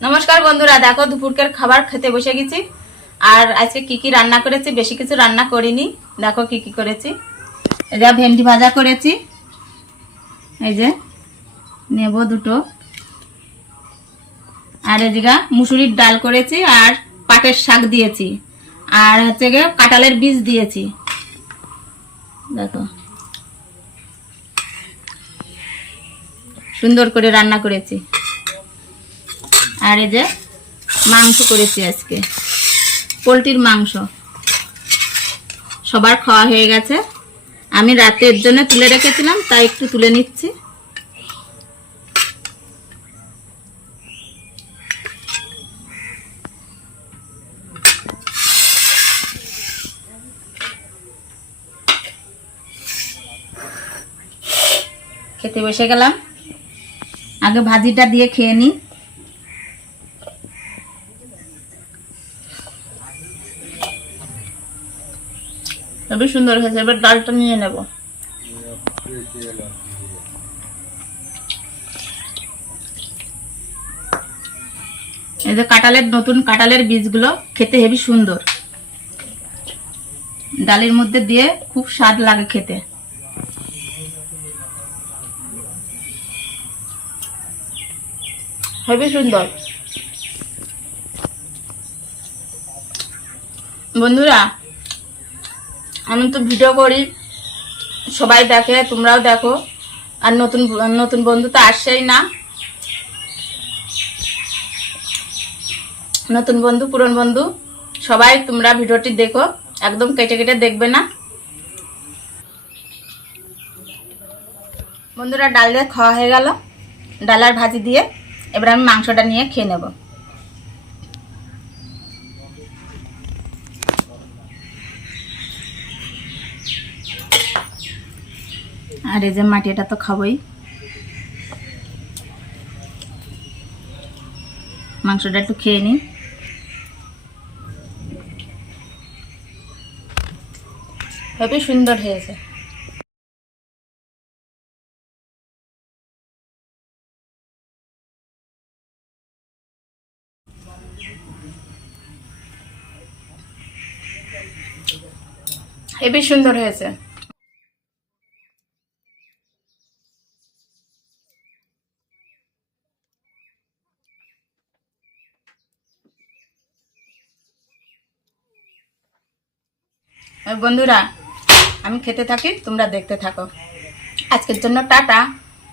নমস্কার বন্ধুরা, দেখো দুপুরকার খাবার খেতে বসে গেছি। আর আজকে কি কি রান্না করেছি, বেশি কিছু রান্না করিনি। দেখো কি কি করেছি। এই যে ভেন্ডি ভাজা করেছি, এই যে নেব দুটো, আর এদিকে মুসুরির ডাল করেছি, আর পাটের শাক দিয়েছি, আর হচ্ছে গিয়ে কাঁঠালের বীজ দিয়েছি। দেখো সুন্দর করে রান্না করেছি। আর এই যে মাংস করেছি, আজকে পোলট্রির মাংস। সবার খাওয়া হয়ে গেছে, আমি রাতের জন্য তুলে রেখেছিলাম, তাই একটু তুলে নিচ্ছি। খেতে বসে গেলাম, আগে ভাজিটা দিয়ে খেয়ে নিই। খুবই সুন্দর হয়েছে। এবার ডালটা নিয়ে নেব। এই যে নতুন কাঁঠালের বীজগুলো খেতে হেবি সুন্দর, ডালের মধ্যে দিয়ে খুব স্বাদ লাগে খেতে। হেবি সুন্দর। বন্ধুরা, আমি তো ভিডিও করি, সবাই দেখে, তোমরাও দেখো, আর নতুন নতুন বন্ধু তো আসছেই না। নতুন বন্ধু, পুরনো বন্ধু, সবাই তোমরা ভিডিওটি দেখো, একদম কেটে কেটে দেখবে না। বন্ধুরা, ডাল দিয়ে খাওয়া হয়ে গেল, ডাল আর ভাজি দিয়ে। এবার আমি মাংসটা নিয়ে খেয়ে নেব। আর এই যে মাটিটা তো খাবোই। মাংসটা একটু খেয়ে নিই। হেবি সুন্দর হয়েছে। হেবি সুন্দর হয়েছে। বন্ধুরা, আমি খেতে থাকি, তোমরা দেখতে থাকো। আজকের জন্য টাটা।